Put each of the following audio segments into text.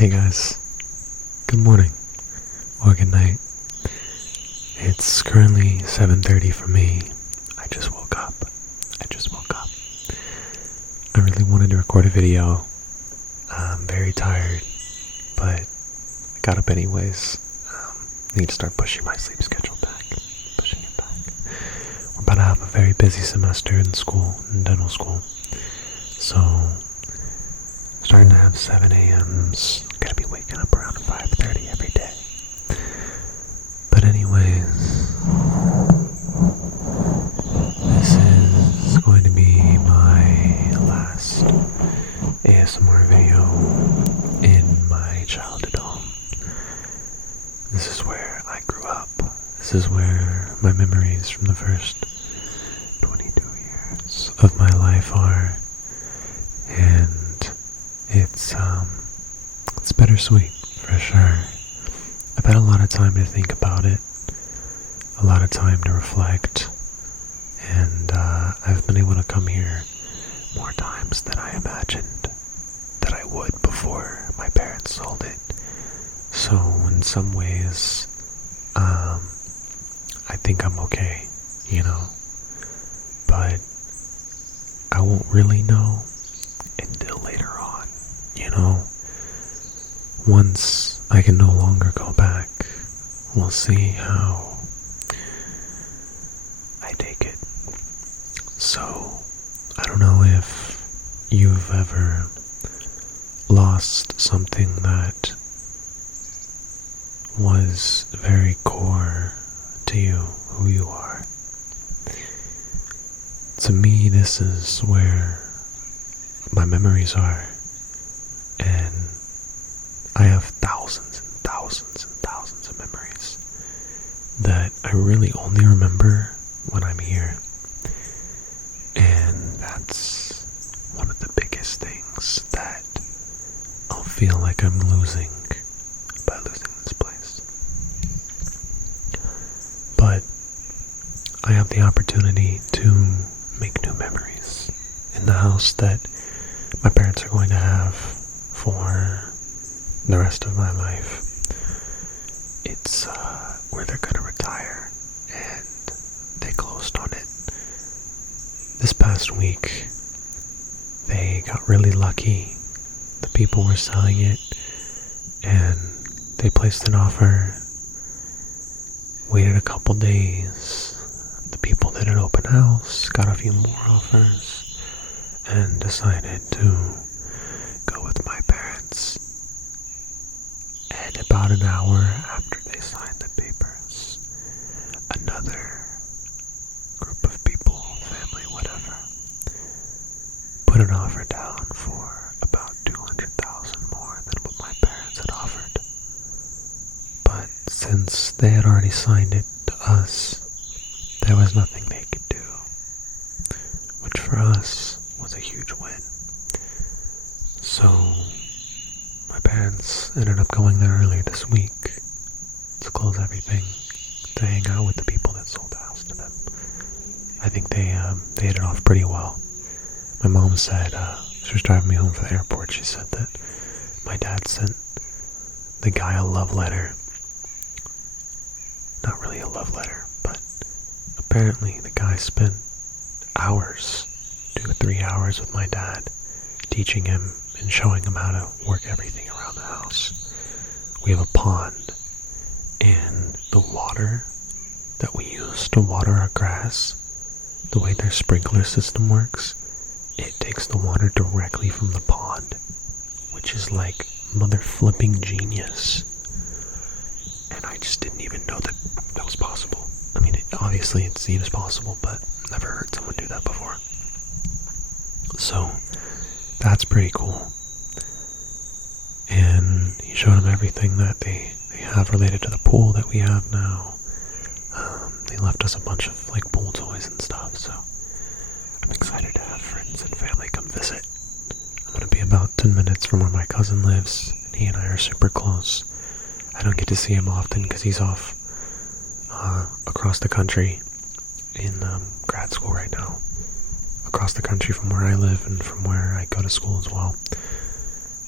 Hey guys, good morning or good night. It's currently 7:30 for me. I just woke up. I really wanted to record a video. I'm very tired, but I got up anyways. Need to start pushing my sleep schedule back. We're about to have a very busy semester in school, in dental school. So, starting to have 7 a.m.s. Gonna be waking up around 5:30 every day. But anyways, this is going to be my last ASMR video in my childhood home. This is where I grew up. This is where my memories from the first 22 years of my life are. And it's bittersweet for sure. I've had a lot of time to think about it, a lot of time to reflect, and I've been able to come here more times than I imagined that I would before my parents sold it. So in some ways, I think I'm okay, but I won't really know until later on, Once I can no longer go back, we'll see how I take it. So, I don't know if you've ever lost something that was very core to you, who you are. To me, this is where my memories are, and I have thousands and thousands and thousands of memories that I really only remember when I'm here. And that's one of the biggest things that I'll feel like I'm losing by losing this place. But I have the opportunity to make new memories in the house that my parents are going to have for the rest of my life. It's where they're gonna retire, and they closed on it this past week. They got really lucky. The people were selling it, and they placed an offer, waited a couple days. The people did an open house, got a few more offers, and decided to go with my parents. And about an hour after they signed the papers, another group of people, family, whatever, put an offer down for about $200,000 more than what my parents had offered. But since they had already signed it to us, there was nothing they could do, which for us was a huge win. So my parents ended up going there early this week to close everything, to hang out with the people that sold the house to them. I think they hit it off pretty well. My mom said, she was driving me home from the airport, she said that my dad sent the guy a love letter. Not really a love letter, but apparently the guy spent hours, 2 or 3 hours with my dad, teaching him and showing him how to work everything around the house. We have a pond, and the water that we use to water our grass, the way their sprinkler system works, it takes the water directly from the pond, which is like mother flipping genius. And I just didn't even know that that was possible. I mean, obviously it seems possible, but never heard someone do that before. So that's pretty cool. And he showed him everything that they have related to the pool that we have now. They left us a bunch of pool toys and stuff, so I'm excited to have friends and family come visit. I'm going to be about 10 minutes from where my cousin lives, and he and I are super close. I don't get to see him often because he's off across the country in grad school right now. Across the country from where I live and from where I go to school as well.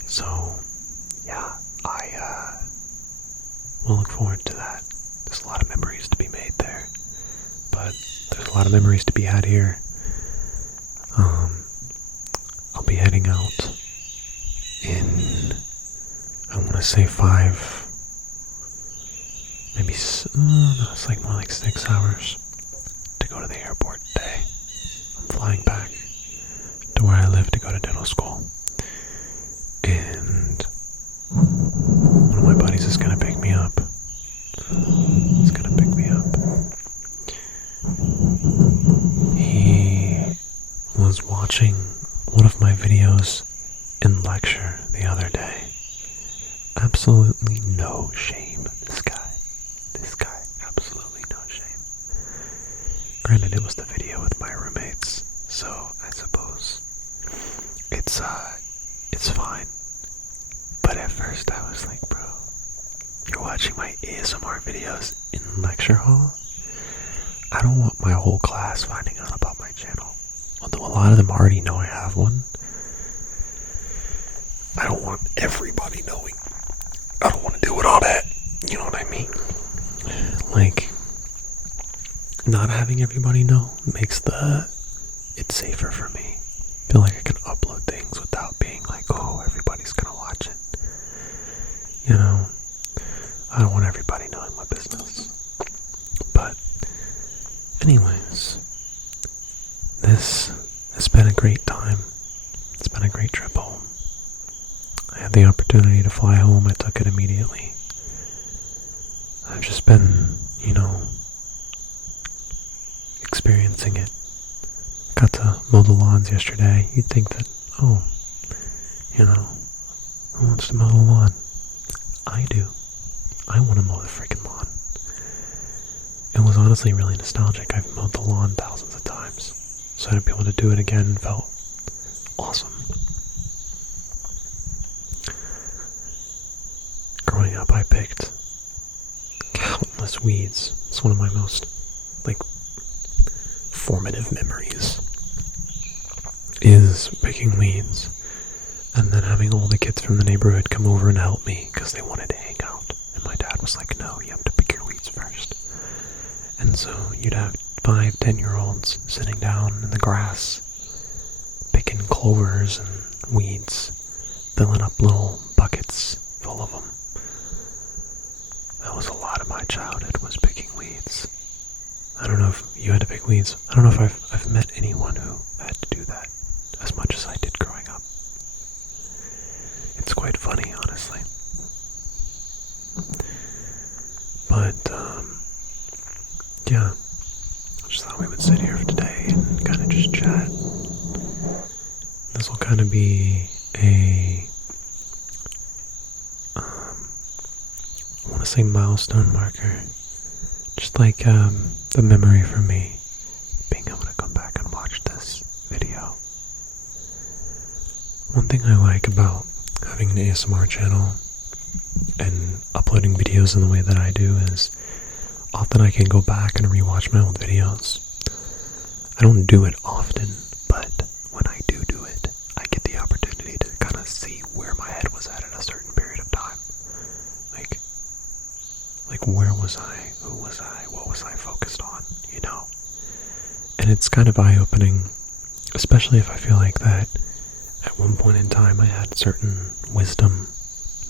So yeah, I will look forward to that. There's a lot of memories to be made there, but there's a lot of memories to be had here. I'll be heading out in, I want to say 5, maybe, no, it's like more like 6 hours to go to the airport today. I'm flying back to where I live to go to dental school. And one of my buddies is going to pick me up. He's going to pick me up. He was watching one of my videos in lecture the other day. Absolutely no shame, this guy, absolutely no shame. Granted, it was the video with my roommates, so I suppose it's fine. But at first I was like, bro, you're watching my ASMR videos in lecture hall? I don't want my whole class finding out about my channel. Although a lot of them already know I have one, I don't want everybody knowing. I don't want to deal with all that. You know what I mean? Like, not having everybody know makes it safer for me. I feel like I can upload things without being like, oh, everybody's gonna watch it. You know, I don't want everybody knowing my business. But anyways, this has been a great time. It's been a great trip home. I had the opportunity to fly home. I took it immediately. I've just been, experiencing it. Got to mow the lawns yesterday. You'd think that, who wants to mow the lawn? I do. I want to mow the freaking lawn. It was honestly really nostalgic. I've mowed the lawn thousands of times. So to be able to do it again felt awesome. Growing up, I picked countless weeds. It's one of my most, formative memories, is picking weeds, and then having all the kids from the neighborhood come over and help me because they wanted to hang out. And my dad was like, no, you have to pick your weeds first. And so you'd have 5, 10-year-olds sitting down in the grass, picking clovers and weeds, filling up little buckets full of them. That was a lot of my childhood, was picking weeds. I don't know if you had to pick weeds. I don't know if I've met anyone who had to do that as much as I did growing up. It's quite funny, honestly. But, yeah. I just thought we would sit here for today and kind of just chat. This will kind of be I want to say milestone marker. Just like, the memory for me, being able to come back and watch this video. One thing I like about having an ASMR channel and uploading videos in the way that I do is often I can go back and rewatch my old videos. I don't do it often, but when I do it, I get the opportunity to kind of see where my head was at a certain period of time. Like where was I? Who was I? What was I focused on? And it's kind of eye-opening, especially if I feel like that at one point in time I had certain wisdom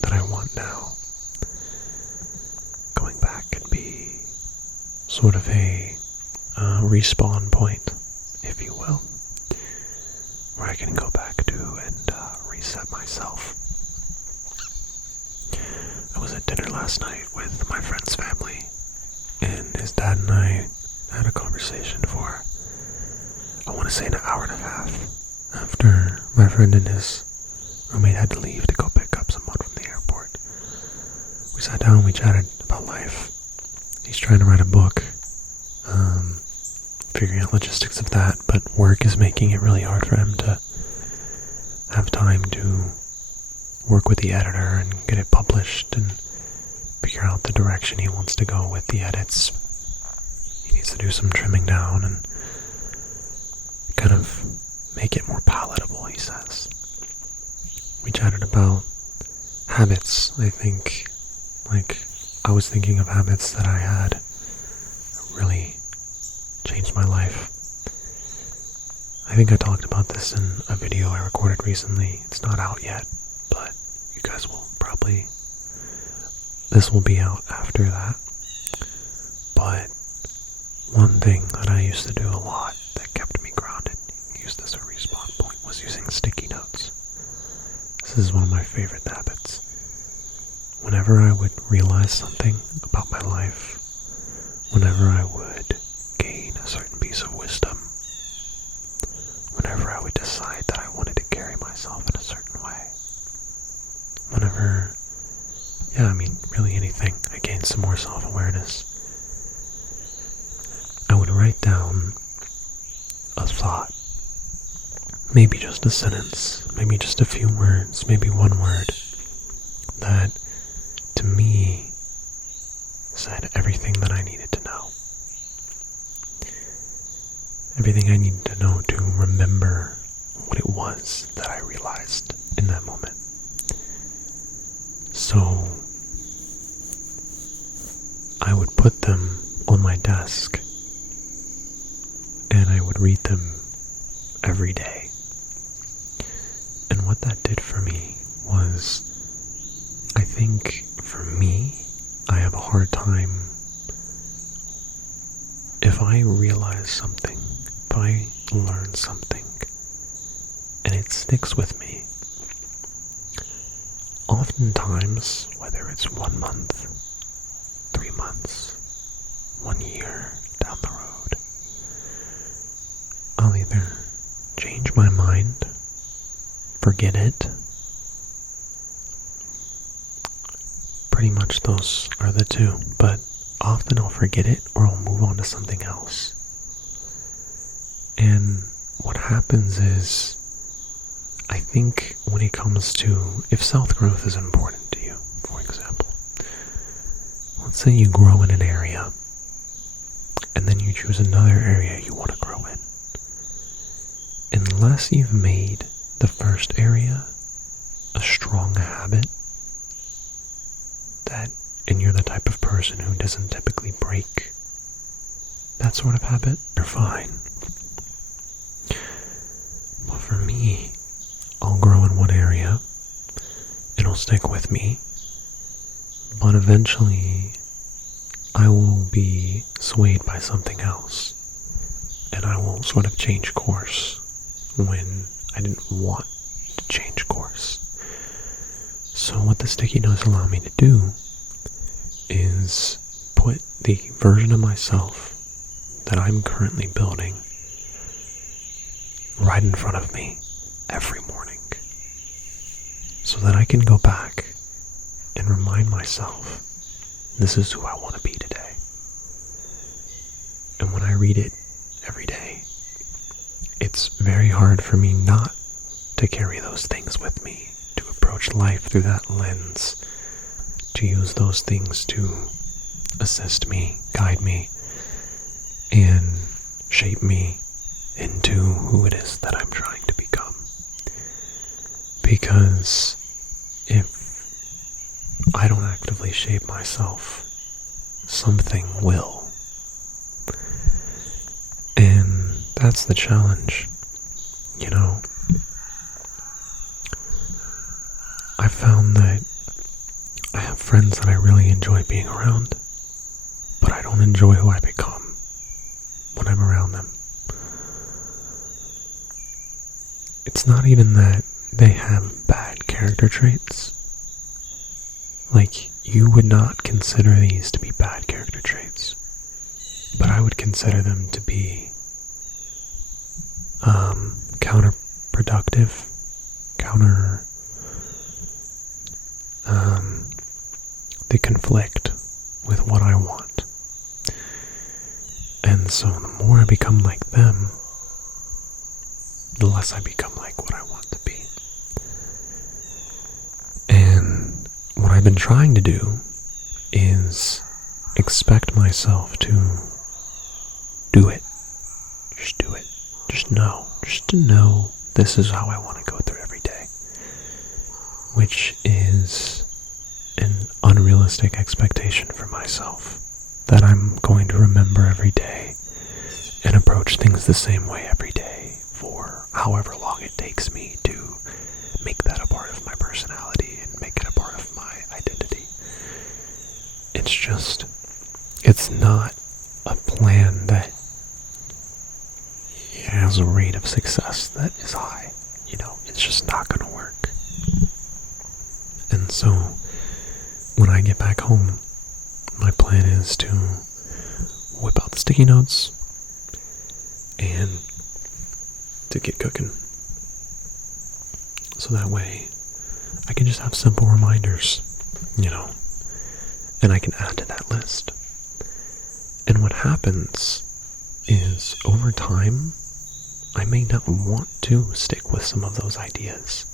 that I want now. Going back can be sort of a respawn point, if you will, where I can go back to and reset myself. I was at dinner last night with my friend's family, and his dad and I had a conversation for, I want to say, an hour and a half after my friend and his roommate had to leave to go pick up someone from the airport. We sat down and we chatted about life. He's trying to write a book, figuring out logistics of that, but work is making it really hard for him to have time to work with the editor and get it published and figure out the direction he wants to go with the edits. He needs to do some trimming down and kind of make it more palatable, he says. We chatted about habits, I think, like, I was thinking of habits that I had really changed my life. I think I talked about this in a video I recorded recently. It's not out yet, but you guys will probably, this will be out after that. But one thing that I used to do a lot that kept me grounded, use this as a respawn point, was using sticky notes. This is one of my favorite habits. Whenever I would realize something about my life, whenever I would gain a certain piece of wisdom, whenever I would decide that I wanted to carry myself in a certain way, whenever, really anything, I gained some more self-awareness, I would write down a thought, maybe just a sentence, maybe just a few words, maybe one word, that to me said everything that I needed to know. Everything I needed to know to remember what it was that I realized in that moment. So I would put them on my desk and I would read them every day. And what that did for me was, I think for me, I have a hard time if I realize something, if I learn something, and it sticks with me. Oftentimes, whether it's 1 month, 3 months, 1 year down the road, I'll either change my mind, forget it. Pretty much those are the two, but often I'll forget it or I'll move on to something else. And what happens is, I think when it comes to, if self-growth is important to you, for example, let's say you grow in an area and then you choose another area you want to grow in. Unless you've made the first area a strong habit, and you're the type of person who doesn't typically break that sort of habit, you're fine. But for me, I'll grow in one area, it'll stick with me, but eventually I will be swayed by something else, and I will sort of change course when I didn't want to change course. So what the sticky notes allow me to do is put the version of myself that I'm currently building right in front of me every morning, so that I can go back and remind myself, this is who I want to be today. And when I read it every day, it's very hard for me not to carry those things with me, to approach life through that lens, to use those things to assist me, guide me, and shape me into who it is that I'm trying to become. Because if I don't actively shape myself, something will. And that's the challenge, you know. I found that I have friends that I really enjoy being around, but I don't enjoy who I become when I'm around them. It's not even that they have bad character traits. Like, you would not consider these to be bad character traits, but I would consider them to be counterproductive, they conflict with what I want. And so the more I become like them, the less I become like what I want to be. And what I've been trying to do is expect myself to do it. Just do it. Just to know this is how I want to go through every day. Which is unrealistic expectation for myself that I'm going to remember every day and approach things the same way every day for however long it takes me to make that a part of my personality and make it a part of my identity. It's not a plan that has a rate of success that is high. It's just not going to work. And so, when I get back home, my plan is to whip out the sticky notes and to get cooking. So that way, I can just have simple reminders, and I can add to that list. And what happens is, over time, I may not want to stick with some of those ideas.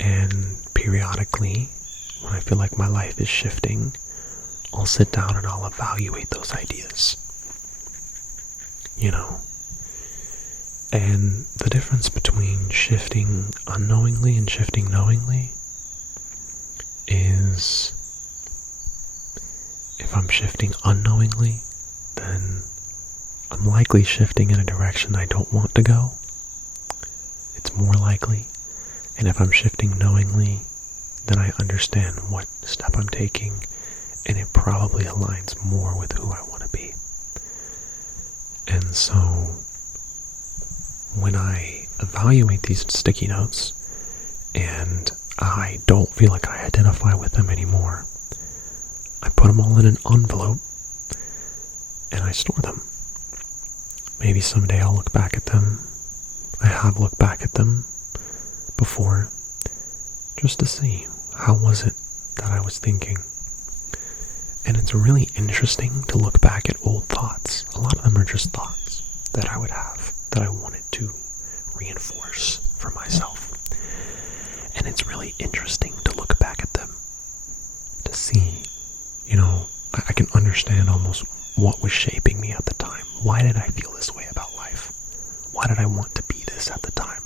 And periodically, when I feel like my life is shifting, I'll sit down and I'll evaluate those ideas. And the difference between shifting unknowingly and shifting knowingly is, if I'm shifting unknowingly, then I'm likely shifting in a direction I don't want to go. It's more likely. And if I'm shifting knowingly, then I understand what step I'm taking, and it probably aligns more with who I want to be. And so, when I evaluate these sticky notes, and I don't feel like I identify with them anymore, I put them all in an envelope, and I store them. Maybe someday I'll look back at them. I have looked back at them before, just to see, how was it that I was thinking? And it's really interesting to look back at old thoughts. A lot of them are just thoughts that I would have, that I wanted to reinforce for myself. And it's really interesting to look back at them, to see, I can understand almost what was shaping me at the time. Why did I feel this way about life? Why did I want to be this at the time?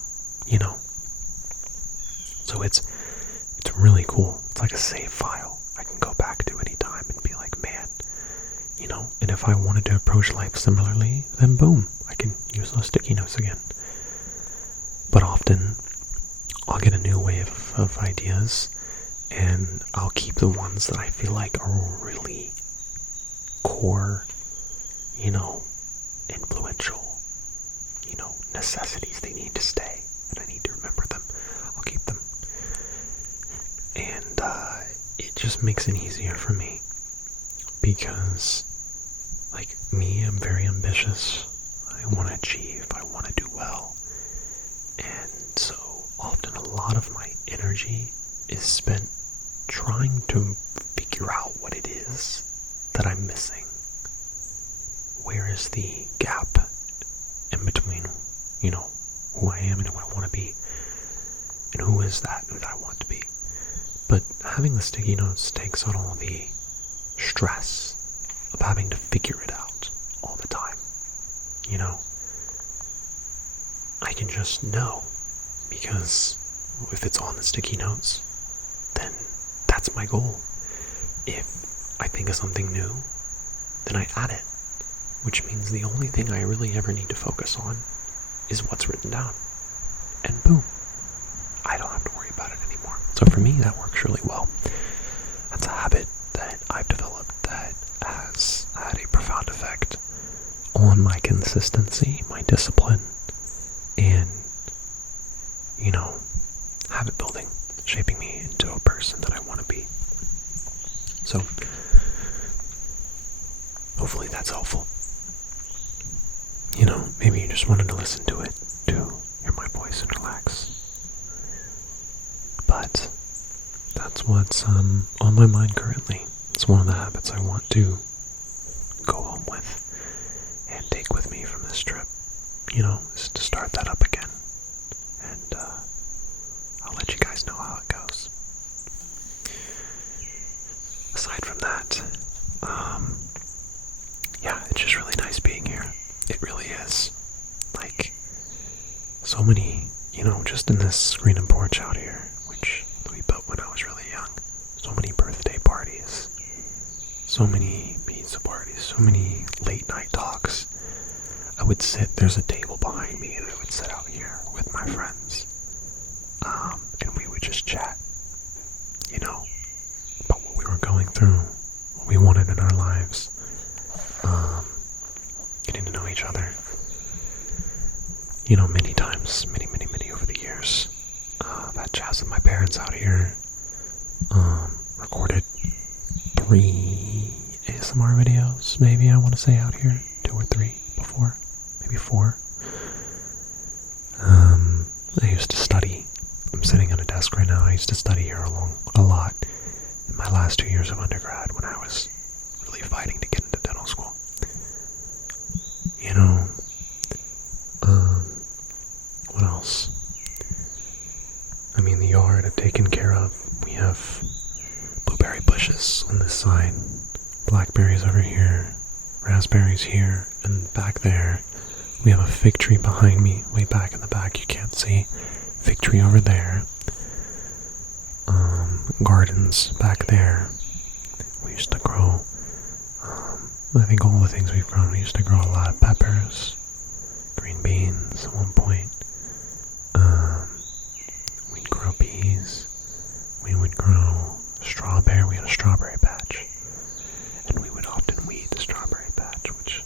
So it's really cool. It's like a save file I can go back to any time and be like, man, and if I wanted to approach life similarly, then boom, I can use those sticky notes again. But often, I'll get a new wave of ideas, and I'll keep the ones that I feel like are really core, influential, necessities. They need to stay, and I need to remember them. I'll keep them. And it just makes it easier for me, because, like me, I'm very ambitious. I want to achieve. I want to do well. And so often a lot of my energy is spent trying to figure out what it is that I'm missing. Where is the gap in between, who I am and who I want to be, and who is that I want to be. But having the sticky notes takes out all the stress of having to figure it out all the time. I can just know, because if it's on the sticky notes, then that's my goal. If I think of something new, then I add it, which means the only thing I really ever need to focus on is what's written down. And boom, I don't have to worry about it anymore. So for me, that works really well. That's a habit that I've developed that has had a profound effect on my consistency, my discipline, and, habit building, shaping me into a person that I want to be. So, hopefully that's helpful. Maybe you just wanted to listen to it, to hear my voice and relax. But that's what's on my mind currently. It's one of the habits I want to go home with and take with me from this trip, is to start that up again. And I'll let you guys know how it goes. Aside from that, it's just really nice being here. It really is. Like, so many, just in this screen and porch out here, which we built when I was really young, so many birthday so many pizza parties, so many late night talks. I would there's a table behind me, and I would sit out here with my friends, and we would just chat, about what we were going through, what we wanted in our lives, getting to know each other. Many times, many over the years, I've had chats with my parents out here, recorded 3 ASMR videos, maybe I want to say out here, 2 or 3 before, maybe 4. I used to study. I'm sitting at a desk right now. I used to study here a lot in my last 2 years of undergrad when I was really fighting to get into dental school. What else? I mean, the yard I've taken care of. We have blueberry bushes on this side, blackberries over here, raspberries here, and back there we have a fig tree behind me, way back in the back, you can't see. Fig tree over there. Gardens back there. We used to grow, I think all the things we've grown, we used to grow a lot of peppers, green beans at one point. We'd grow peas. We would grow strawberry. We had a strawberry patch. And we would often weed the strawberry patch, which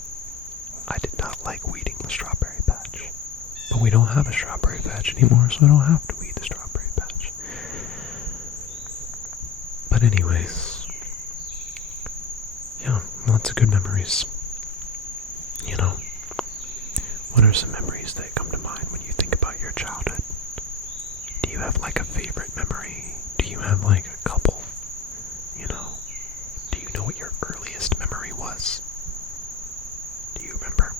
I did not like weeding the strawberry patch. But we don't have a strawberry patch anymore, so I don't have to weed the strawberry patch. But anyways, yeah, lots of good memories. What are some memories that come to mind when you think about your childhood? Do you have like a favorite memory? Do you have like a couple? Do you know what your earliest memory was? Do you remember?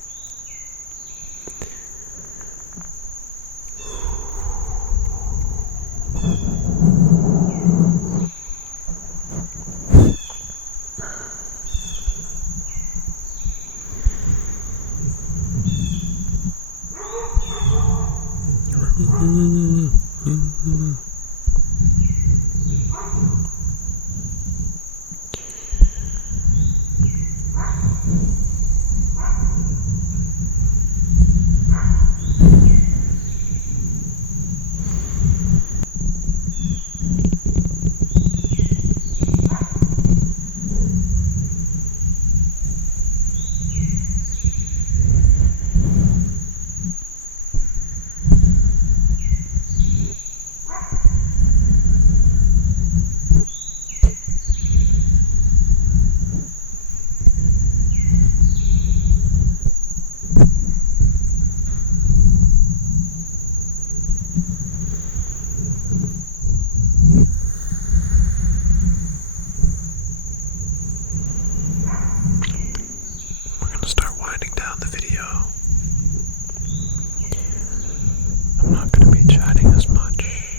I'm not going to be chatting as much.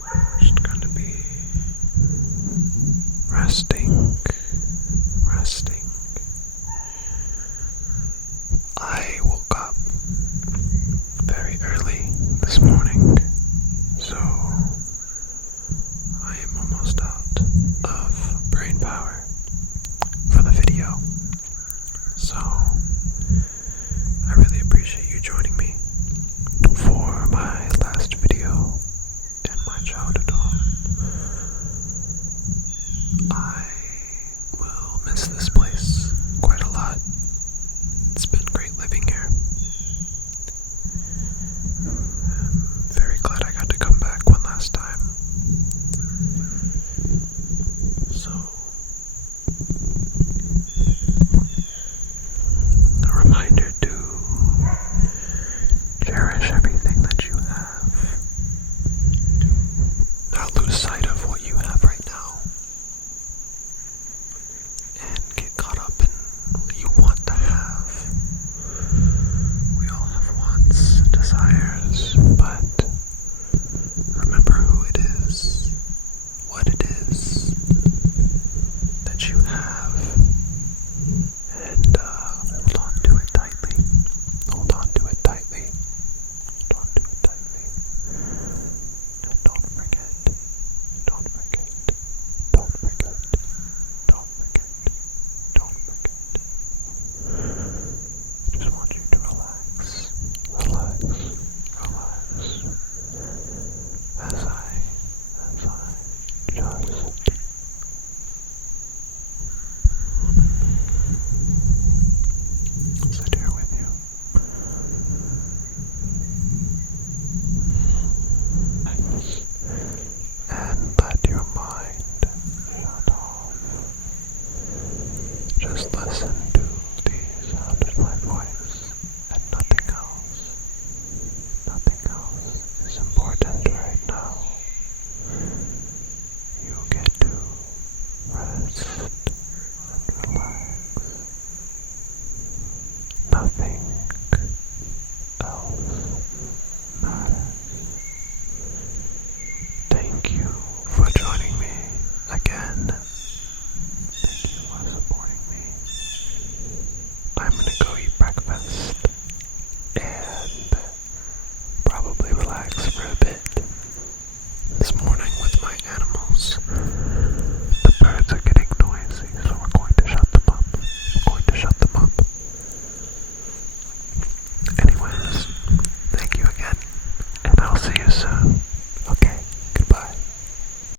We're just going to be resting. I woke up very early this morning, so I am almost out of brain power for the video. So I really appreciate you joining me for my last video in my childhood home. I